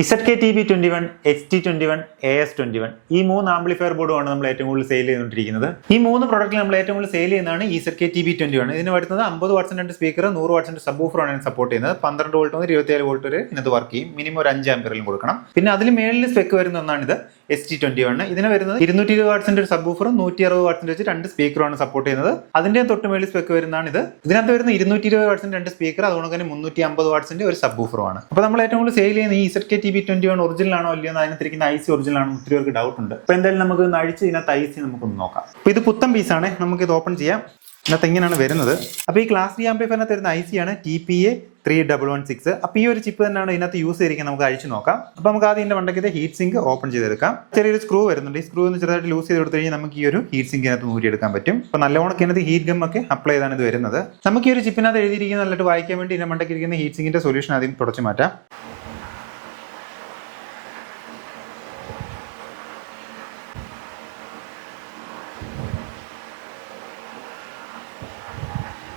ZK-TB21, HT21, AS21 ഈ മൂന്ന് amplifier ബോർഡുമാണ് നമ്മൾ ഏറ്റവും കൂടുതൽ സെയിൽ ചെയ്തുകൊണ്ടിരിക്കുന്നത്. ഈ മൂന്ന് പ്രോഡക്റ്റിൽ നമ്മൾ ഏറ്റവും കൂടുതൽ സെയിൽ ചെയ്യുന്നതാണ് ZK-TB21. ഇതിന് വരുന്നത് 50 വാട്ട്സിന്റെ രണ്ട് സ്പീക്കർ, 100 വാട്ട്സിന്റെ സബ് വൂഫറാണ് സപ്പോർട്ട് ചെയ്യുന്നത്. 12 വോൾട്ട് മുതൽ 27 വോൾട്ട് വരെ ഇതിനകത്ത് വർക്ക് ചെയ്യും. മിനിമം ഒരു 5 ആംപിയറിലും കൊടുക്കണം. പിന്നെ അതിൽ മേളിൽ സ്പെക്ക് വരുന്ന ഒന്നാണിത് ST21. ഇതിന് വരുന്നത് 220 വാട്ട്സിന്റെ ഒരു സബ് വൂഫറും 160 വാട്ട്സിന്റെ വെച്ച് രണ്ട് സ്പീക്കറാണ് സപ്പോർട്ട് ചെയ്യുന്നത്. അതിന്റെ തൊട്ട് മേളിൽ സ്പെക്ക് വരുന്നതാണ് ഇത്. ഇതിനകത്ത് വരുന്ന 220 വാട്ട്സിന്റെ രണ്ട് സ്പീക്കർ, അതുകൊണ്ട് തന്നെ 350 വാട്ട്സിന്റെ ഒരു സബ് വൂഫറുമാണ്. അപ്പോൾ നമ്മൾ ഏറ്റവും കൂടുതൽ സെയിൽ ചെയ്യുന്ന ഈ ZK-TB21 ഒറിജിനൽ ആണോ അല്ലയോ എന്ന് അതിനകത്തിരിക്കുന്ന IC ഒറിജിനൽ ആണോ ഒത്തിരി പേർക്ക് ഡൗട്ട് ഉണ്ട്. അപ്പോൾ എന്തായാലും നമുക്ക് അഴിച്ച് ഇതിനകത്ത് IC നമുക്കൊന്ന് നോക്കാം. അപ്പോൾ ഇത് പുത്തൻ പീസാണ്, നമുക്ക് ഇത് ഓപ്പൺ ചെയ്യാം. ഇതിനകത്ത് എങ്ങനെയാണ് വരുന്നത്? അപ്പോൾ ഈ ക്ലാസ് ഡി ആംപ്ലിഫയറിനകത്ത് വരുന്ന IC ആണ് TPA3116. അപ്പോൾ ഈ ഒരു ചിപ്പ് തന്നെയാണ് ഇതിനകത്ത് യൂസ് ചെയ്തിരിക്കുന്നത്. നമുക്ക് അഴിച്ചു നോക്കാം. അപ്പോൾ നമുക്ക് ആദ്യം ഇതിന്റെ മണ്ടയ്ക്ക് ഹീറ്റ് സിങ്ക് ഓപ്പൺ ചെയ്തെടുക്കാം. ചെറിയൊരു സ്ക്രൂ വരുന്നുണ്ട്. ഈ സ്ക്രൂ ഒന്ന് ചെറുതായിട്ട് ലൂസ് ചെയ്ത് കൊടുത്തു കഴിഞ്ഞാൽ നമുക്ക് ഈ ഒരു ഹീറ്റ് സിങ്കിനകത്ത് ഊരിയെടുക്കാൻ പറ്റും. അപ്പോൾ നല്ലവണ്ണം ഇതിനകത്ത് ഹീറ്റ് ഗം ഒക്കെ അപ്ലൈ ചെയ്താണ് ഇത് വരുന്നത്. നമുക്ക് ഈ ഒരു ചിപ്പിനകത്ത് എഴുതിയിരിക്കുന്ന നല്ലതായിട്ട് വായിക്കാൻ വേണ്ടി ഇതിന്റെ മണ്ടയ്ക്ക് ഇരിക്കുന്ന ഹീറ്റ് സിങ്കിന്റെ സൊല്യൂഷൻ ആദ്യം തുടച്ചു മാറ്റാം.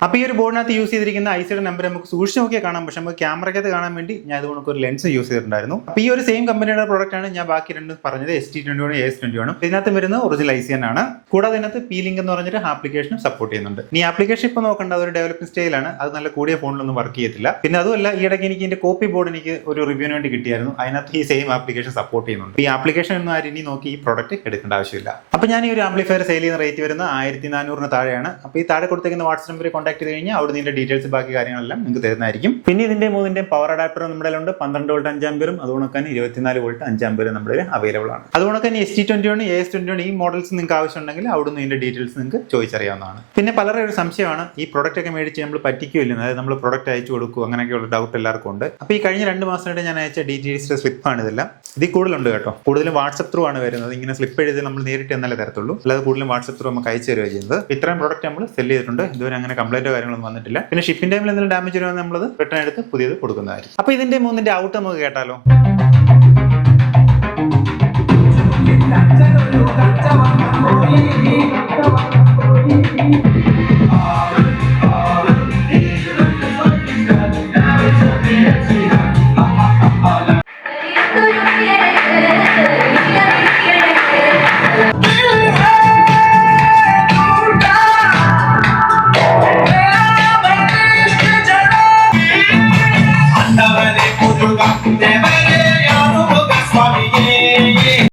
അപ്പോൾ ഈ ഒരു ബോർഡിനകത്ത് യൂസ് ചെയ്തിരിക്കുന്ന ICയുടെ നമ്പർ നമുക്ക് സൂക്ഷിച്ച് നോക്കിയാൽ കാണാം. പക്ഷെ നമുക്ക് ക്യാമറയ്ക്കകത്ത് കാണാൻ വേണ്ടി ഞാൻ ഇതുകൊണ്ട് ഒരു ലെൻസ് യൂസ് ചെയ്തിട്ടുണ്ടായിരുന്നു. അപ്പോൾ ഈ ഒരു സെയിം കമ്പനിയുടെ പ്രോഡക്റ്റ് ആണ് ഞാൻ ബാക്കി രണ്ടും പറഞ്ഞത്, ST21, AS21. ഇതിനകത്ത് വരുന്ന ഒറിജിനൽ IC ആണ്. കൂടാതെ ഇതിനകത്ത് പീലിംഗ് എന്ന് പറഞ്ഞൊരു ആപ്ലിക്കേഷനും സപ്പോർട്ട് ചെയ്യുന്നുണ്ട്. ഈ ആപ്ലിക്കേഷൻ ഇപ്പോൾ നോക്കേണ്ട അതൊരു ഡെവലപ്പിംഗ് സ്റ്റൈലാണ്. അത് നല്ല കൂടിയ ഫോണിലൊന്നും വർക്ക് ചെയ്യത്തില്ല. പിന്നെ അതുമല്ല, ഈ ഇടയ്ക്ക് എനിക്ക് ഇതിന്റെ കോപ്പി ബോർഡ് എനിക്ക് ഒരു റിവ്യൂവിന് വേണ്ടി കിട്ടിയായിരുന്നു. അതിനകത്ത് ഈ സെയിം ആപ്ലിക്കേഷൻ സപ്പോർട്ട് ചെയ്യുന്നുണ്ട്. ഈ ആപ്ലിക്കേഷൻ ഒന്നും ആരും ഇനി നോക്കി ഈ പ്രോഡക്റ്റ് എടുക്കേണ്ട ആവശ്യമില്ല. അപ്പോൾ ഞാൻ ഈ ഒരു ആംപ്ലിഫയർ സെയിൽ ചെയ്യുന്ന റേറ്റ് വരുന്നത് 1400 താഴെയാണ്. അപ്പോൾ ഈ താഴെ കൊടുത്തേക്കുന്ന വാട്സ്ആപ്പ് നമ്പറിൽ കോൺടാക്ട് ചെയ്ത് കഴിഞ്ഞാൽ അവിടെ ഡീറ്റെയിൽസ് ബാക്കി കാര്യങ്ങളെല്ലാം നിങ്ങൾക്ക് തരുന്നതായിരിക്കും. പിന്നെ ഇതിന്റെ മൂന്നിന്റെയും പവർ അഡാപ്റ്റർ നമ്മുടെ ഉണ്ട്. 12 വോൾട്ട് 5 ആംപിയറും അതുകൊണ്ട് തന്നെ 24 വോൾട്ട് 5 ആംപിയറും നമ്മുടെ അവൈലബിൾ ആണ്. അതുകൊണ്ട് തന്നെ ST21, AS21 ഈ മോഡൽസ് നിങ്ങൾക്ക് ആവശ്യമുണ്ടെങ്കിൽ അവിടുന്ന് ഇതിന്റെ ഡീറ്റെയിൽസ് നിങ്ങൾക്ക് ചോദിച്ചറിയാവുന്നതാണ്. പിന്നെ പലരുടെ ഒരു സംശയമാണ് ഈ പ്രൊഡക്റ്റ് ഒക്കെ മേടിച്ച് നമ്മൾ പറ്റിക്കില്ല, അതായത് നമ്മൾ പ്രൊഡക്റ്റ് അയച്ചു കൊടുക്കും, അങ്ങനെയൊക്കെയുള്ള ഡൗട്ട് എല്ലാവർക്കും ഉണ്ട്. അപ്പോൾ ഈ കഴിഞ്ഞ 2 മാസമായിട്ട് ഞാൻ അയച്ച DTDCയുടെ സ്ലിപ്പാണ് ഇതെല്ലാം. ഇതിൽ കൂടുതലുണ്ട് കേട്ടോ. കൂടുതലും വാട്സ്ആപ്പ് ത്രൂ ആണ് വരുന്നത്. ഇങ്ങനെ സ്ലിപ്പ് എഴുതി നമ്മൾ നേരിട്ട് എന്നാലേ തരത്തുള്ളൂ, അല്ലാതെ കൂടുതലും വാട്സ്ആപ്പ് ത്രൂ നമുക്ക് അയച്ചു തരുകയാണ് ചെയ്യുന്നത്. ഇത്രയും പ്രൊഡക്റ്റ് നമ്മൾ സെല് ചെയ്തിട്ടുണ്ട്. ഇതുവരെ അങ്ങനെ കംപ്ലൈന്റോ കാര്യങ്ങളൊന്നും വന്നിട്ടില്ല. പിന്നെ ഷിപ്പിംഗ് ടൈമിൽ എന്തെങ്കിലും ഡാമേജ് വരുവാണെങ്കിൽ നമ്മളത് റിട്ടേൺ എടുത്ത് പുതിയത് കൊടുക്കുന്നതായിരിക്കും. അപ്പോൾ ഇതിന്റെ മൂന്നിന്റെ ഔട്ട് നമുക്ക് കേട്ടാലോ.